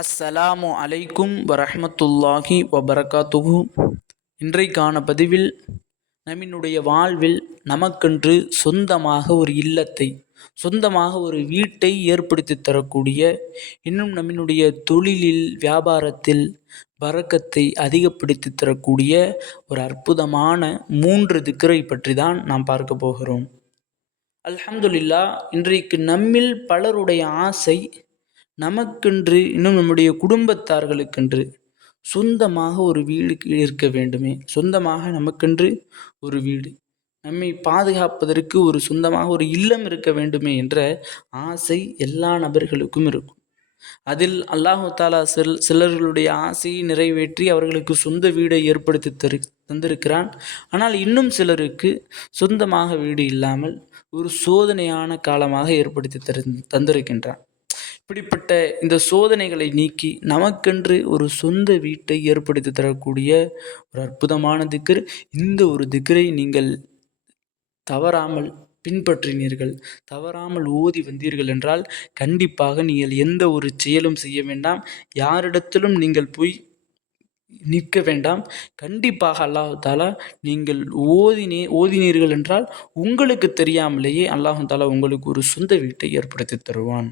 அஸ்ஸலாமு அலைக்கும் வரஹ்மத்துல்லாஹி வபரகாத்துஹு. இன்றைக்கான பதிவில் நம்மினுடைய வாழ்வில் நமக்கென்று சொந்தமாக ஒரு இல்லத்தை, சொந்தமாக ஒரு வீட்டை ஏற்படுத்தி தரக்கூடிய, இன்னும் நம்மினுடைய தொழிலில் வியாபாரத்தில் பரக்கத்தை அதிகப்படுத்தி தரக்கூடிய ஒரு அற்புதமான 3 திக்ரை பற்றி தான் நாம் பார்க்க போகிறோம். அல்ஹம்துலில்லாஹ், இன்றைக்கு நம்மில் பலருடைய ஆசை நமக்கென்று, இன்னும் நம்முடைய குடும்பத்தார்களுக்கென்று சொந்தமாக ஒரு வீடு இருக்க வேண்டுமே, சொந்தமாக நமக்கென்று ஒரு வீடு, நம்மை பாதுகாப்பதற்கு ஒரு சொந்தமாக ஒரு இல்லம் இருக்க வேண்டுமே என்ற ஆசை எல்லா நபர்களுக்கும் இருக்கும். அதில் அல்லாஹு தாலா சிலர்களுடைய ஆசையை நிறைவேற்றி அவர்களுக்கு சொந்த வீடை ஏற்படுத்தி தந்திருக்கிறான். ஆனால் இன்னும் சிலருக்கு சொந்தமாக வீடு இல்லாமல் ஒரு சோதனையான காலமாக ஏற்படுத்தி தந்திருக்கின்றான். இப்படிப்பட்ட இந்த சோதனைகளை நீக்கி நமக்கென்று ஒரு சொந்த வீட்டை ஏற்படுத்தி தரக்கூடிய ஒரு அற்புதமான திக்ர். இந்த ஒரு திக்ரை நீங்கள் தவறாமல் பின்பற்றினீர்கள், தவறாமல் ஓதி வந்தீர்கள் என்றால் கண்டிப்பாக நீங்கள் எந்த ஒரு செயலும் செய்ய வேண்டாம், யாரிடத்திலும் நீங்கள் போய் நிற்க வேண்டாம். கண்டிப்பாக அல்லாஹு தாலா நீங்கள் ஓதினீர்கள் என்றால் உங்களுக்கு தெரியாமலேயே அல்லாஹு தாலா உங்களுக்கு ஒரு சொந்த வீட்டை ஏற்படுத்தி தருவான்.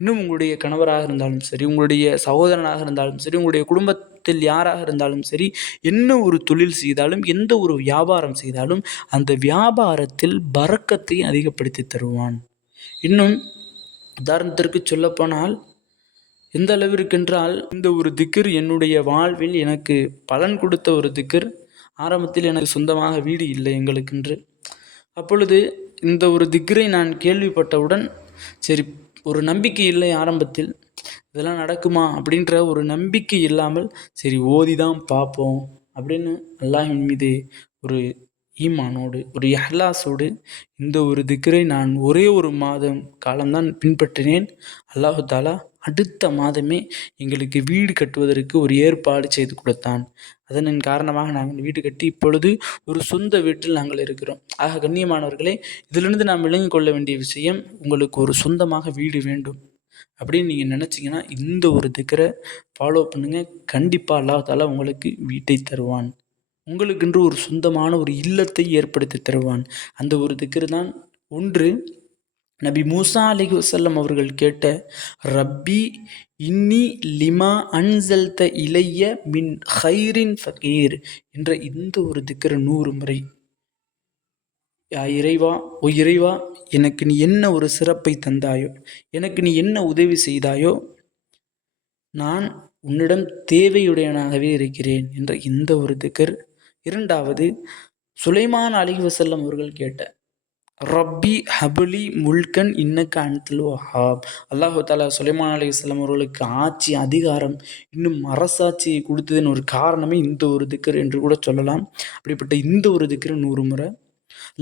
இன்னும் உங்களுடைய கணவராக இருந்தாலும் சரி, உங்களுடைய சகோதரனாக இருந்தாலும் சரி, உங்களுடைய குடும்பத்தில் யாராக இருந்தாலும் சரி, என்ன ஒரு தொழில் செய்தாலும், எந்த ஒரு வியாபாரம் செய்தாலும் அந்த வியாபாரத்தில் பரக்கத்தை அதிகப்படுத்தி தருவான். இன்னும் உதாரணத்திற்கு சொல்லப்போனால், எந்த அளவிற்கென்றால், இந்த ஒரு திக்ர் என்னுடைய வாழ்வில் எனக்கு பலன் கொடுத்த ஒரு திக்ர். ஆரம்பத்தில் எனக்கு சொந்தமாக வீடு இல்லை எங்களுக்கென்று. அப்பொழுது இந்த ஒரு திக்ரை நான் கேள்விப்பட்டவுடன், சரி, ஒரு நம்பிக்கை இல்லை ஆரம்பத்தில், இதெல்லாம் நடக்குமா அப்படின்ற ஒரு நம்பிக்கை இல்லாமல், சரி ஓதி தான் பார்ப்போம் அப்படின்னு அல்லாஹ்வின் மீது ஒரு ஈமானோடு, ஒரு இஹ்லாஸோடு இந்த ஒரு திக்ரை நான் ஒரே ஒரு மாதம் காலம்தான் பின்பற்றினேன். அல்லாஹு தாலா அடுத்த மாதமே எங்களுக்கு வீடு கட்டுவதற்கு ஒரு ஏற்பாடு செய்து கொடுத்தான். அதன் காரணமாக நாங்கள் வீடு கட்டி இப்பொழுது ஒரு சொந்த வீட்டில் நாங்கள் இருக்கிறோம். ஆக கண்ணியமானவர்களே, இதிலிருந்து நாம் விளங்கி கொள்ள வேண்டிய விஷயம், உங்களுக்கு ஒரு சொந்தமாக வீடு வேண்டும் அப்படின்னு நீங்கள் நினச்சிங்கன்னா இந்த ஒரு திக்ரை ஃபாலோ பண்ணுங்கள். கண்டிப்பாக அல்லாஹ் தாலா உங்களுக்கு வீட்டை தருவான், உங்களுக்கென்று ஒரு சொந்தமான ஒரு இல்லத்தை ஏற்படுத்தி தருவான். அந்த ஒரு திக்ர் தான் ஒன்று. நபி மூசா அலைஹி வஸல்லம் அவர்கள் கேட்ட ரப்பி இன்னி லிமா அன்சல்த இலைய மின் ஹைரின் ஃபகீர் என்ற இந்த ஒரு திக்ர் 100 முறை, இறைவா, ஓ இறைவா, எனக்கு நீ என்ன ஒரு சிறப்பை தந்தாயோ, எனக்கு நீ என்ன உதவி செய்தாயோ, நான் உன்னிடம் தேவையுடையவனாகவே இருக்கிறேன் என்ற இந்த ஒரு திக்ர். இரண்டாவது, சுலைமான் அலைஹி வஸல்லம் அவர்கள் கேட்ட ரப்பி ஹபுலி முல்கன் இன்னக்க அன்தல் வஹாப். அல்லாஹு தாலா சுலைமான் அலைஹிஸ்ஸலாம் அவர்களுக்கு ஆட்சி, அதிகாரம், இன்னும் அரசாட்சியை கொடுத்ததின் ஒரு காரணமே இந்த ஒரு திக்ர் என்று கூட சொல்லலாம். அப்படிப்பட்ட இந்த ஒரு திக்ர் 100 முறை,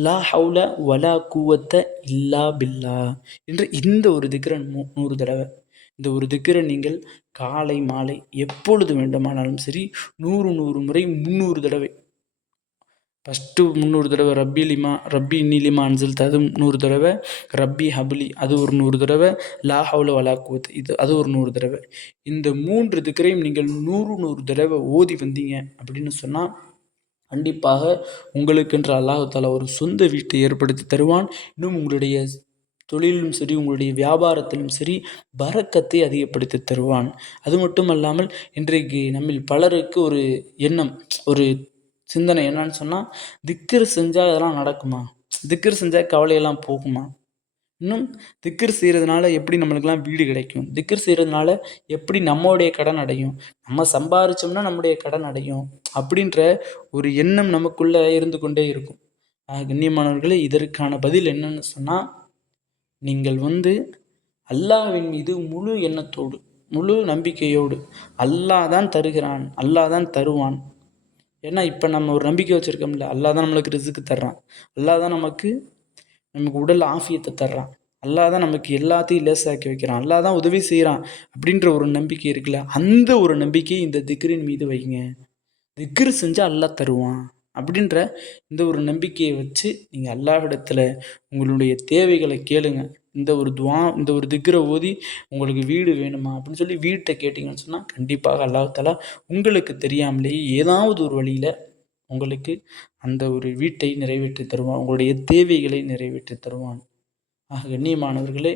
லா ஹவுல வலா குவத்த இல்லா பில்லா என்ற இந்த ஒரு திக்ரை 100 தடவை. இந்த ஒரு திக்ரை நீங்கள் காலை மாலை எப்பொழுது வேண்டுமானாலும் சரி 100 முறை 300 தடவை. ஃபஸ்ட்டு 300 தடவை ரப்பி இன்னி லிமா அன்சல்த, அது 100 தடவை. ரப்பி ஹபுலி, அது ஒரு 100 தடவை. லா ஹவுல வலா குவத், அது ஒரு 100 தடவை. இந்த 3 திக்ரையும் நீங்கள் 100 தடவை ஓதி வந்தீங்க அப்படின்னு சொன்னால் கண்டிப்பாக உங்களுக்கென்று அல்லாஹ் தாலா ஒரு சொந்த வீட்டை ஏற்படுத்தி தருவான். இன்னும் உங்களுடைய தொழிலும் சரி, உங்களுடைய வியாபாரத்திலும் சரி பரக்கத்தை அதிகப்படுத்தி தருவான். அது மட்டும் அல்லாமல் இன்றைக்கு நம்மில் பலருக்கு ஒரு எண்ணம், ஒரு சிந்தனை என்னன்னு சொன்னால், திக்ர் செஞ்சால் இதெல்லாம் நடக்குமா, திக்ர் செஞ்சால் கவலையெல்லாம் போகுமா, இன்னும் திக்ர் செய்கிறதுனால எப்படி நம்மளுக்கெல்லாம் வீடு கிடைக்கும், திக்ர் செய்கிறதுனால எப்படி நம்மளுடைய கடன் அடையும், நம்ம சம்பாரித்தோம்னா நம்முடைய கடன் அடையும் அப்படின்ற ஒரு எண்ணம் நமக்குள்ளே இருந்து கொண்டே இருக்கும். கண்ணியமானவர்களே, இதற்கான பதில் என்னன்னு சொன்னால், நீங்கள் அல்லாஹ்வின் மீது முழு எண்ணத்தோடு, முழு நம்பிக்கையோடு, அல்லாஹ் தான் தருகிறான், அல்லாஹ் தான் தருவான். ஏன்னா இப்போ நம்ம ஒரு நம்பிக்கை வச்சுருக்கோம்ல, அல்லாஹ் தான் நம்மளுக்கு ரிஸ்க்கு தர்றான், அல்லாஹ் தான் நமக்கு உடல் ஆஃபியத்தை தர்றான், அல்லாஹ் தான் நமக்கு எல்லாத்தையும் லேசாக்கி வைக்கிறான், அல்லாஹ் தான் உதவி செய்கிறான் அப்படின்ற ஒரு நம்பிக்கை இருக்குல்ல, அந்த ஒரு நம்பிக்கையை இந்த திக்ரின் மீது வைங்க. திக்ரு செஞ்சால் அல்லாஹ் தருவான் அப்படின்ற இந்த ஒரு நம்பிக்கையை வச்சு நீங்கள் அல்லாஹ்விடத்தில் உங்களுடைய தேவைகளை கேளுங்க. இந்த ஒரு திக்ரை ஓதி உங்களுக்கு வீடு வேணுமா அப்படின்னு சொல்லி வீட்டை கேட்டிங்கன்னு சொன்னால் கண்டிப்பாக அல்லாஹ் தஆலா உங்களுக்கு தெரியாமலேயே ஏதாவது ஒரு வழியில் உங்களுக்கு அந்த ஒரு வீட்டை நிறைவேற்றி தருவான். உங்களுடைய தேவைகளை நிறைவேற்றி தருவான். ஆக கண்ணியமானவர்களே,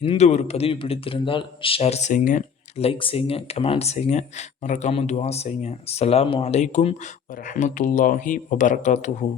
இந்த ஒரு பதிவு பிடித்திருந்தால் ஷேர் செய்யுங்க, லைக் செய்யுங்க, கமெண்ட் செய்யுங்க, மறக்காமல் துஆ செய்யுங்க. அஸ்ஸலாமு அலைக்கும் வரஹ்மத்துல்லாஹி வபரகாத்துஹு.